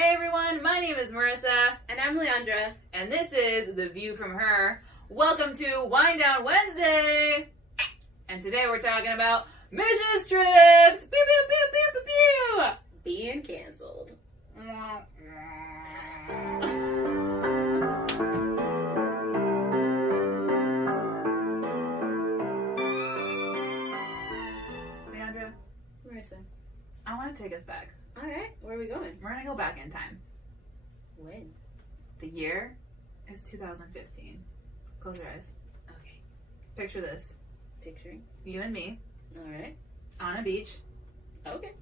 Hey everyone, my name is Marissa. And I'm Leandra. And this is The View from Her. Welcome to Wind Down Wednesday. And today we're talking about mission trips. Pew, pew, pew, pew, pew, pew. Being canceled. Leandra, Marissa. I want to take us back. Alright, where are we going? We're going to go back in time. When? The year is 2015. Close your eyes. Okay. Picture this. Picturing. You and me Alright. on a beach Okay.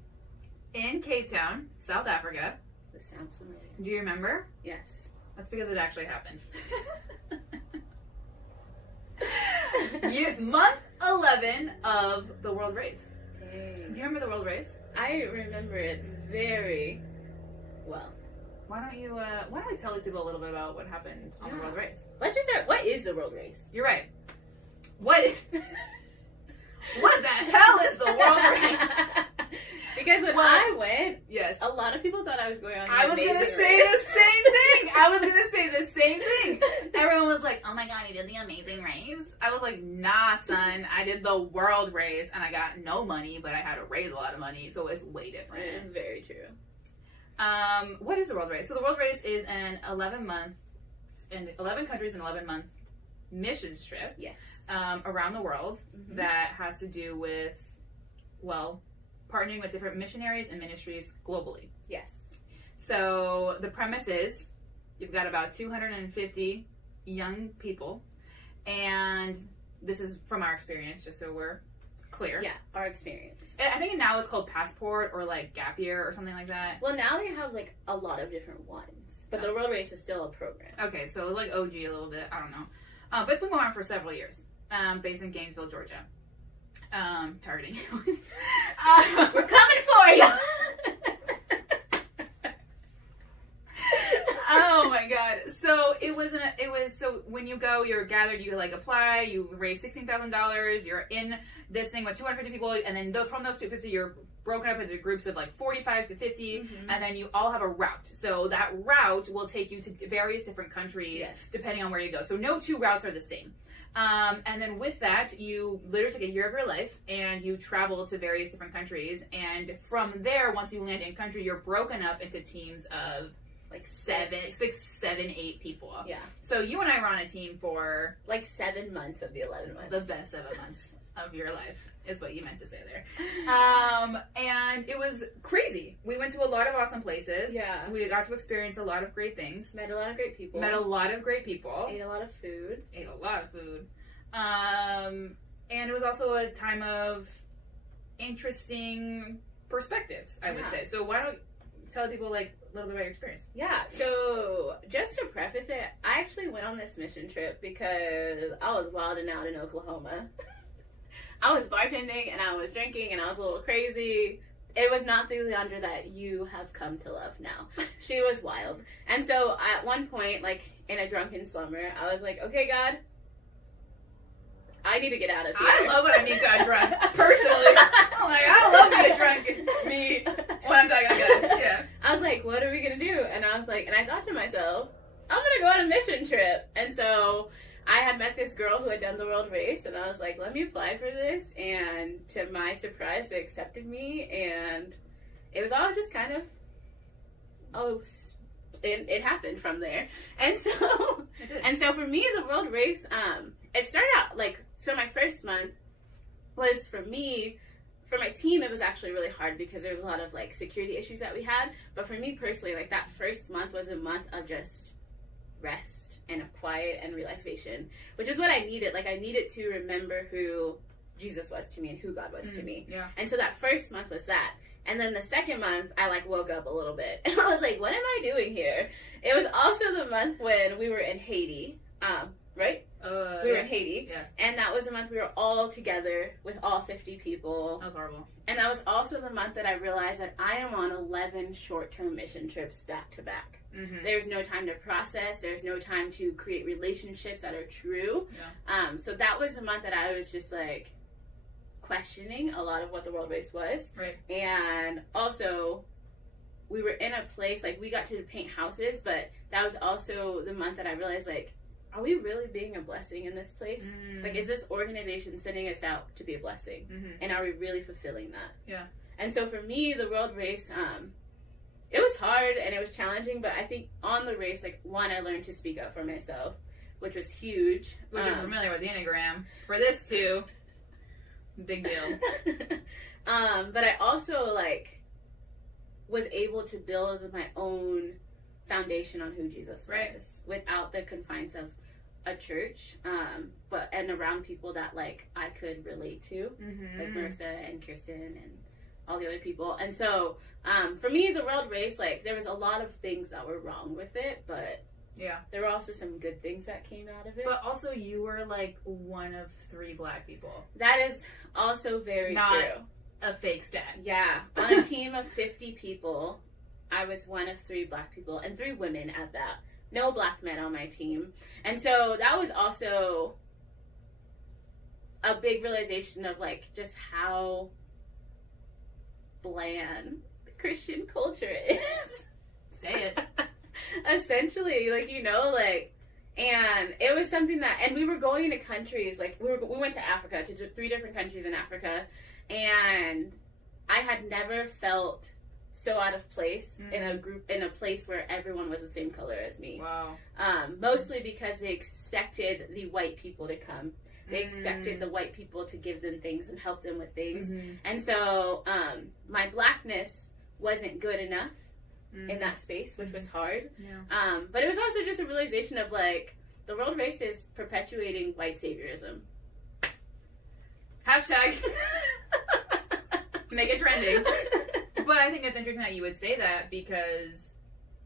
in Cape Town, South Africa. This sounds familiar. Do you remember? Yes. That's because it actually happened. Month 11 of the World Race. Dang. Do you remember the World Race? I remember it very well. Why don't we tell these people a little bit about what happened on the World Race? Let's just start. What is the World Race? You're right. What the hell is the World Race? Because when I went, yes, a lot of people thought I was going on an I was going to amazing say race. the same thing. I was going to say the same thing. Everyone was like, oh my god, you did the amazing race? I was like, nah, son. I did the World Race, and I got no money, but I had to raise a lot of money, so it's way different. It is very true. What is the World Race? So the World Race is an 11-month, in 11 countries, an 11-month missions trip. Yes. Around the world that has to do with, well, partnering with different missionaries and ministries globally. Yes. So the premise is you've got about 250 young people, and this is from our experience, just so we're clear. Yeah, our experience. I think now it's called Passport or like Gap Year or something like that. Well, now they have like a lot of different ones, but the World Race is still a program. Okay, so it was like OG a little bit. I don't know. But it's been going on for several years, based in Gainesville, Georgia. Targeting you. We're coming for you! Oh my god. So it was so when you go, you're gathered, you like apply, you raise $16,000, you're in this thing with 250 people, and then from those 250 you're broken up into groups of like 45 to 50, and then you all have a route. So that route will take you to various different countries, depending on where you go. So no two routes are the same. And then with that, you literally take a year of your life and you travel to various different countries. And from there, once you land in country, you're broken up into teams of like 6, 7, 8 people. Yeah. So you and I were on a team for like 7 months of the 11 months. The best 7 months of your life is what you meant to say there. And it was crazy. We went to a lot of awesome places. Yeah. We got to experience a lot of great things. Met a lot of great people. Ate a lot of food. And it was also a time of interesting perspectives, I would say. So why don't you tell people like a little bit about your experience? Yeah, so just to preface it, I actually went on this mission trip because I was wilding out in Oklahoma. I was bartending and I was drinking and I was a little crazy. It was not the Leandra that you have come to love now. She was wild. And so at one point, like in a drunken slumber, I was like, okay, God, I need to get out of here. I love when I meet God drunk, personally. I'm like, I love to get drunk me when I'm talking about God. Yeah. I was like, what are we going to do? And I was like, and I thought to myself, I'm going to go on a mission trip. And so I had met this girl who had done the World Race, and I was like, let me apply for this. And to my surprise, they accepted me, and it was all just kind of, it happened from there. And so for me, the World Race, it started out like, so my first month was for me, for my team, it was actually really hard because there was a lot of like security issues that we had. But for me personally, like that first month was a month of just rest and of quiet and relaxation, which is what I needed. Like I needed to remember who Jesus was to me and who God was to me. Yeah. And so that first month was that. And then the second month, I like woke up a little bit and I was like, what am I doing here? It was also the month when we were in Haiti, right? We were in Haiti, and that was the month we were all together with all 50 people. That was horrible. And that was also the month that I realized that I am on 11 short-term mission trips back to back. There's no time to process. There's no time to create relationships that are true. Yeah. So that was the month that I was just like questioning a lot of what the World Race was. Right. And also we were in a place, like, we got to paint houses, but that was also the month that I realized, like, are we really being a blessing in this place? Like, is this organization sending us out to be a blessing? And are we really fulfilling that? Yeah. And so for me, the world race, it was hard and it was challenging, but I think on the race, like, one, I learned to speak up for myself, which was huge. Which I'm familiar with the Enneagram. For this, too. Big deal. But I also, like, was able to build my own foundation on who Jesus was without the confines of a church, and around people that, like, I could relate to, like Marissa and Kirsten and all the other people. And so for me, the world race, like, there was a lot of things that were wrong with it, but there were also some good things that came out of it. But also, you were, like, one of 3 Black people. That is also very true. A fake stat. Yeah. On a team of 50 people, I was one of 3 Black people, and 3 women at that. No Black men on my team. And so that was also a big realization of, like, just how bland Christian culture is. Say it. Essentially, like, you know, like, and it was something that, and we were going to countries, like, we went to Africa, to 3 different countries in Africa, and I had never felt so out of place in a place where everyone was the same color as me. Wow. Mostly because they expected the white people to come. They expected the white people to give them things and help them with things. And so my Blackness wasn't good enough in that space, which was hard. Yeah. But it was also just a realization of, like, the world race is perpetuating white saviorism. Hashtag. Make it trending. But I think it's interesting that you would say that, because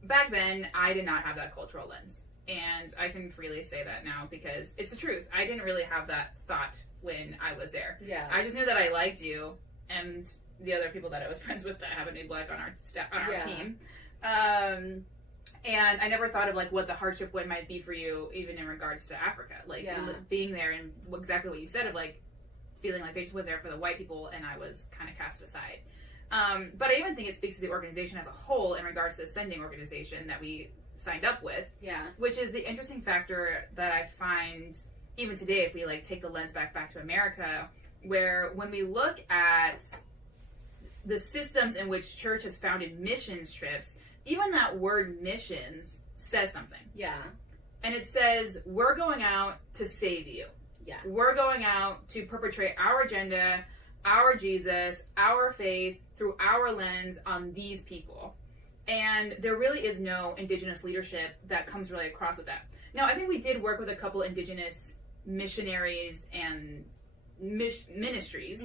back then I did not have that cultural lens. And I can freely say that now because it's the truth. I didn't really have that thought when I was there. Yeah. I just knew that I liked you and the other people that I was friends with that happened to be Black on our team. And I never thought of, like, what the hardship might be for you, even in regards to Africa. Like, being there and exactly what you said of, like, feeling like they just were there for the white people and I was kind of cast aside. But I even think it speaks to the organization as a whole in regards to the sending organization that we signed up with. Yeah. Which is the interesting factor that I find even today, if we, like, take the lens back to America, where when we look at the systems in which church has founded missions trips, even that word missions says something. Yeah. And it says, we're going out to save you. Yeah. We're going out to perpetrate our agenda, our Jesus, our faith, through our lens on these people. And there really is no indigenous leadership that comes really across with that. Now, I think we did work with a couple indigenous missionaries and ministries.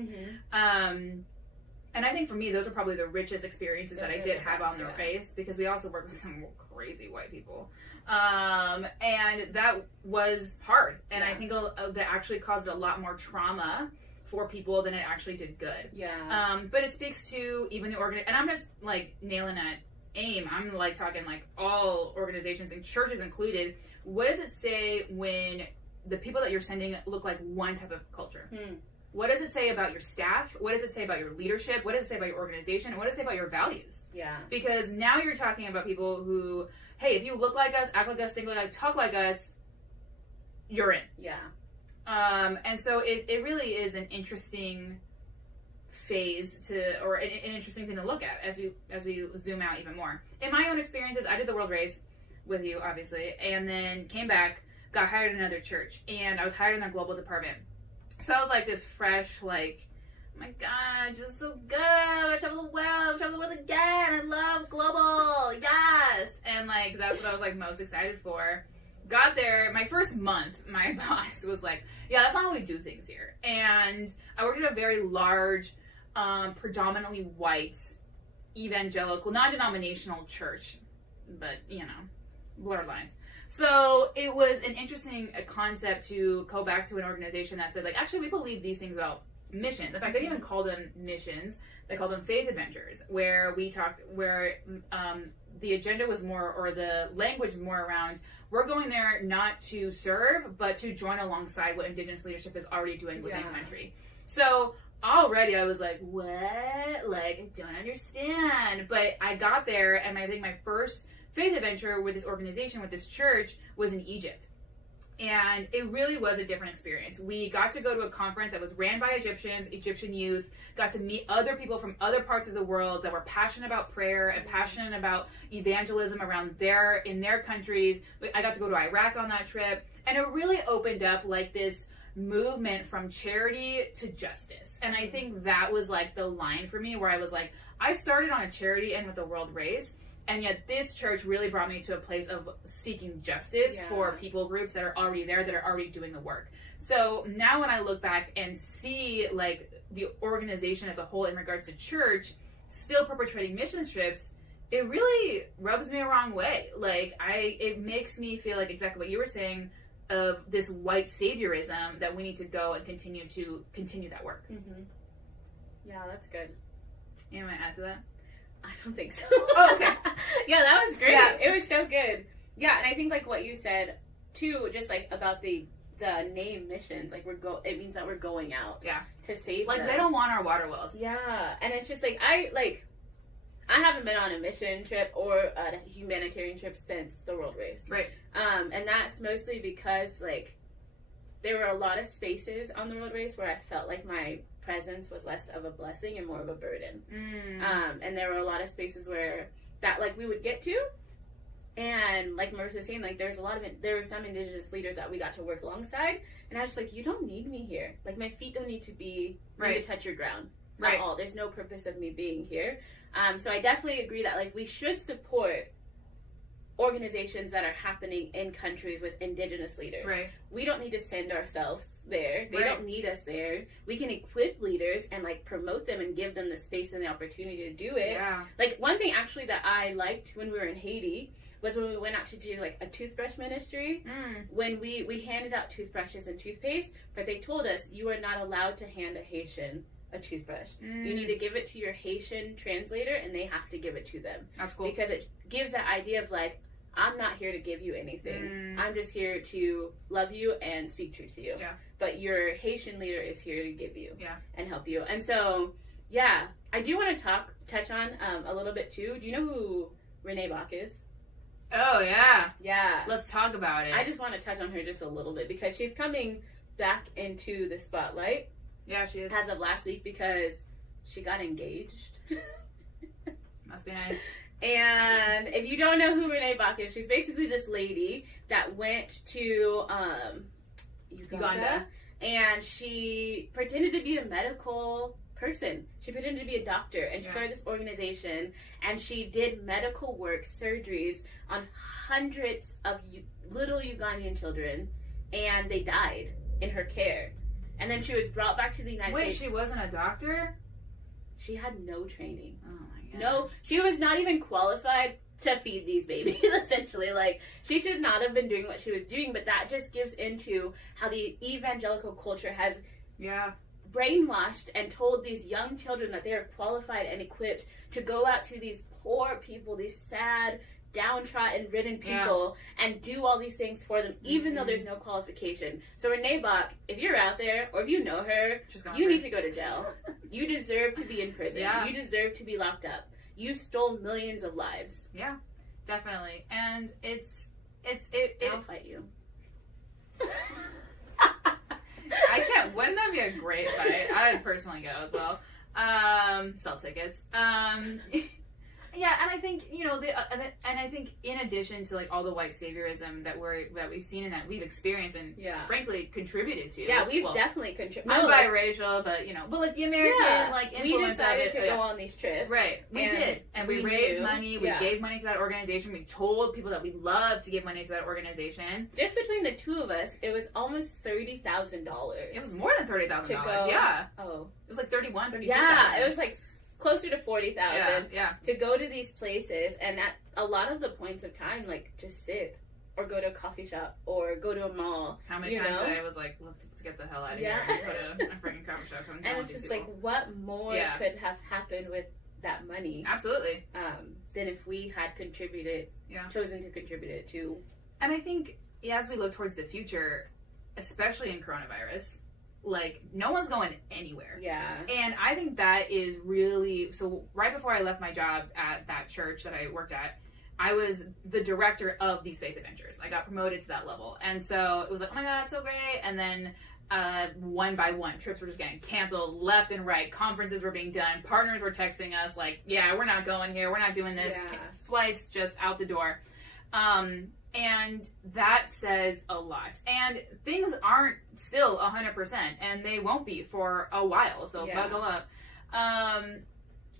And I think for me, those are probably the richest experiences that I did have on the race, because we also worked with some crazy white people. And that was hard. And I think that actually caused a lot more trauma for people than it actually did good. Yeah. But it speaks to even the and I'm just, like, nailing at AIM. I'm, like, talking, like, all organizations and churches included. What does it say when the people that you're sending look like one type of culture? What does it say about your staff? What does it say about your leadership? What does it say about your organization? And what does it say about your values? Yeah. Because now you're talking about people who, hey, if you look like us, act like us, think like us, talk like us, you're in. Yeah. And so it really is an interesting phase or an interesting thing to look at as we zoom out even more. In my own experiences, I did the world race with you, obviously, and then came back, got hired in another church, and I was hired in their global department. So I was like this fresh, like, oh my God, just so good. I travel the world again. I love global. Yes. And, like, that's what I was, like, most excited for. Got there, my first month, my boss was like, yeah, that's not how we do things here. And I worked at a very large, predominantly white, evangelical, non-denominational church. But, you know, blurred lines. So it was an interesting concept to go back to an organization that said, like, actually, we believe these things about missions. In fact, they didn't even call them missions. They called them faith adventures, where the agenda was more, or the language is more around, we're going there not to serve, but to join alongside what indigenous leadership is already doing within the country. So already I was like, what? Like, I don't understand. But I got there, and I think my first faith adventure with this organization, with this church, was in Egypt. And it really was a different experience. We got to go to a conference that was ran by Egyptians, Egyptian youth, got to meet other people from other parts of the world that were passionate about prayer and passionate about evangelism in their countries. I got to go to Iraq on that trip. And it really opened up like this movement from charity to justice. And I think that was like the line for me where I was like, I started on a charity end with the world race. And yet this church really brought me to a place of seeking justice for people groups that are already there, that are already doing the work. So now when I look back and see like the organization as a whole in regards to church still perpetrating mission trips, it really rubs me a wrong way. Like it makes me feel like exactly what you were saying of this white saviorism, that we need to go and continue that work. Mm-hmm. Yeah, that's good. You want to add to that? I don't think so. Oh, okay. Yeah, that was great. Yeah. It was so good. Yeah, and I think like what you said too, just like about the name missions, like it means that we're going out. Yeah. To save like them. They don't want our water wells. Yeah, and it's just like I haven't been on a mission trip or a humanitarian trip since the world race. Right. And that's mostly because like there were a lot of spaces on the world race where I felt like my presence was less of a blessing and more of a burden. And there were a lot of spaces where that like we would get to, and like Marissa's saying, like there were some indigenous leaders that we got to work alongside, and I was just like, you don't need me here. Like my feet don't need to touch your ground at all. There's no purpose of me being here. So I definitely agree that like we should support organizations that are happening in countries with indigenous leaders. Right. We don't need to send ourselves there. They don't need us there. We can equip leaders and like promote them and give them the space and the opportunity to do it. Yeah. Like one thing actually that I liked when we were in Haiti was when we went out to do like a toothbrush ministry. When we handed out toothbrushes and toothpaste, but they told us you are not allowed to hand a Haitian a toothbrush. You need to give it to your Haitian translator, and they have to give it to them. That's cool. Because it gives that idea of like, I'm not here to give you anything. I'm just here to love you and speak truth to you. Yeah. But your Haitian leader is here to give you and help you. And so, yeah, I do want to touch on a little bit too. Do you know who Renee Bach is? Oh, yeah. Yeah. Let's talk about it. I just want to touch on her just a little bit because she's coming back into the spotlight. Yeah, she is. As of last week because she got engaged. Must be nice. And if you don't know who Renee Bach is, she's basically this lady that went to Uganda, and she pretended to be a medical person. She pretended to be a doctor, and she started this organization, and she did medical work, surgeries on hundreds of little Ugandan children, and they died in her care. And then she was brought back to the United States. Wait, she wasn't a doctor? She had no training. Oh my god. No, she was not even qualified to feed these babies, essentially. Like, she should not have been doing what she was doing, but that just gives into how the evangelical culture has brainwashed and told these young children that they are qualified and equipped to go out to these poor people, these sad, downtrodden, ridden people, and do all these things for them, even though there's no qualification. So Renee Bach, if you're out there, or if you know her, you need to go to jail. You deserve to be in prison. You deserve to be locked up. You stole millions of lives. Yeah, definitely. And I'll fight you. I can't. Wouldn't that be a great fight? I'd personally go as well. Sell tickets. Yeah, and I think, you know, and I think in addition to like all the white saviorism that we've seen and that we've experienced and frankly contributed to. Yeah, we've definitely contributed. I'm biracial, but you know, but like the American like influence. We decided to go on these trips. Right, we did, and we raised money. We gave money to that organization. We told people that we love to give money to that organization. Just between the two of us, it was almost $30,000. It was more than $30,000. Yeah. Oh, it was like 31, 32. Yeah, it was like closer to 40,000 yeah. to go to these places, and at a lot of the points of time, like just sit or go to a coffee shop or go to a mall. How many times I was like, let's get the hell out of here and go to a freaking coffee shop. And it's just like, what more could have happened with that money? Absolutely. Than if we had chosen to contribute it to. And I think as we look towards the future, especially in coronavirus, like, no one's going anywhere. Yeah. And I think that is really, so right before I left my job at that church that I worked at, I was the director of these faith adventures. I got promoted to that level. And so it was like, oh my God, it's so great. And then one by one, trips were just getting canceled left and right. Conferences were being done. Partners were texting us like, yeah, we're not going here. We're not doing this. Yeah. Flights just out the door. And that says a lot. And things aren't still 100%, and they won't be for a while, so buckle up.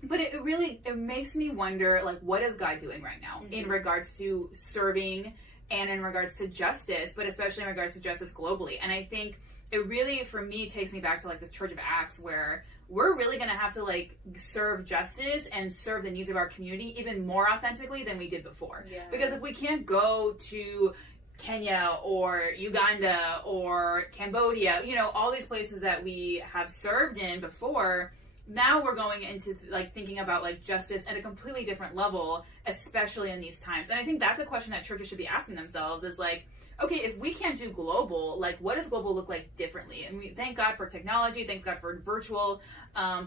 But it makes me wonder, like, what is God doing right now in regards to serving and in regards to justice, but especially in regards to justice globally. And I think it really, for me, takes me back to, like, this Church of Acts where we're really going to have to, like, serve justice and serve the needs of our community even more authentically than we did before. Yeah. Because if we can't go to Kenya or Uganda or Cambodia, you know, all these places that we have served in before, now we're going into, like, thinking about, like, justice at a completely different level, especially in these times. And I think that's a question that churches should be asking themselves is, like, okay, if we can't do global, like, what does global look like differently? And we thank God for technology, thank God for virtual,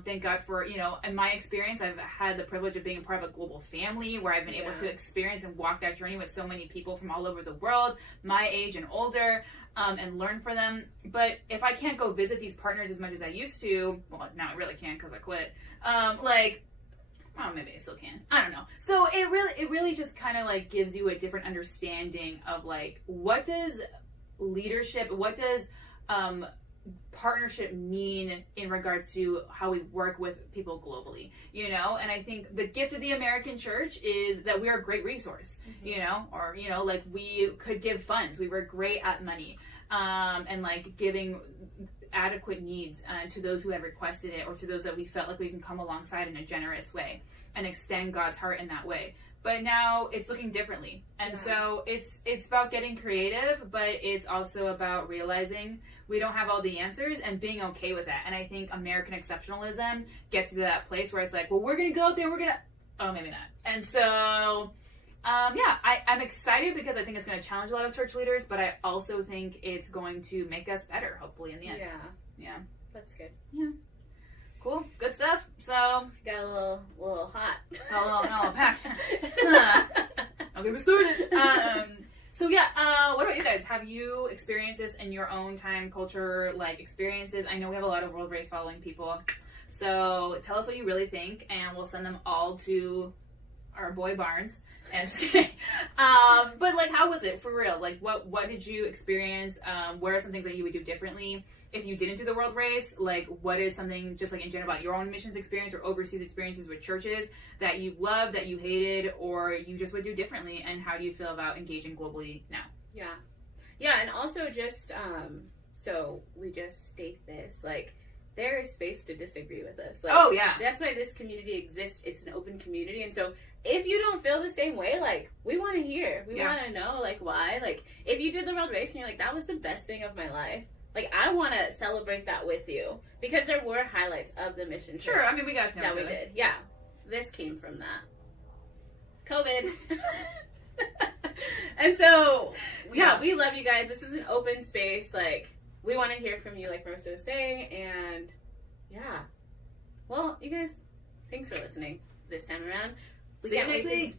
thank God for, you know, in my experience, I've had the privilege of being a part of a global family where I've been able to experience and walk that journey with so many people from all over the world, my age and older, and learn from them. But if I can't go visit these partners as much as I used to, well, now I really can't because I quit, well, maybe I still can. I don't know. So it really just kind of, like, gives you a different understanding of, like, what does leadership, what does partnership mean in regards to how we work with people globally, you know? And I think the gift of the American church is that we are a great resource, you know? Or, you know, like, we could give funds. We were great at money, and, like, giving adequate needs to those who have requested it or to those that we felt like we can come alongside in a generous way and extend God's heart in that way. But now it's looking differently. And so it's about getting creative, but it's also about realizing we don't have all the answers and being okay with that. And I think American exceptionalism gets you to that place where it's like, well, we're going to go out there, oh, maybe not. And so, I'm excited because I think it's going to challenge a lot of church leaders, but I also think it's going to make us better, hopefully, in the end. Yeah. That's good. Yeah. Cool. Good stuff. So, got a little hot. A little packed. I'll get me started. What about you guys? Have you experienced this in your own time, culture, like, experiences? I know we have a lot of World Race following people. So tell us what you really think, and we'll send them all to our boy Barnes. And just kidding. But, like, how was it for real? Like, what did you experience? What are some things that you would do differently if you didn't do the world race? Like, what is something just, like, in general about your own missions experience or overseas experiences with churches that you loved, that you hated, or you just would do differently? And how do you feel about engaging globally now? Yeah, and also just so we just state this, like, there is space to disagree with us. Like, that's why this community exists. It's an open community, and so if you don't feel the same way, like, we want to hear. We want to know, like, why. Like, if you did the world race and you're like, that was the best thing of my life, like, I want to celebrate that with you. Because there were highlights of the mission trip. Sure, I mean, we got to know that we did. Yeah. This came from that. COVID. And so, we love you guys. This is an open space. Like, we want to hear from you, like Marissa was saying. And, well, you guys, thanks for listening this time around. See you next week.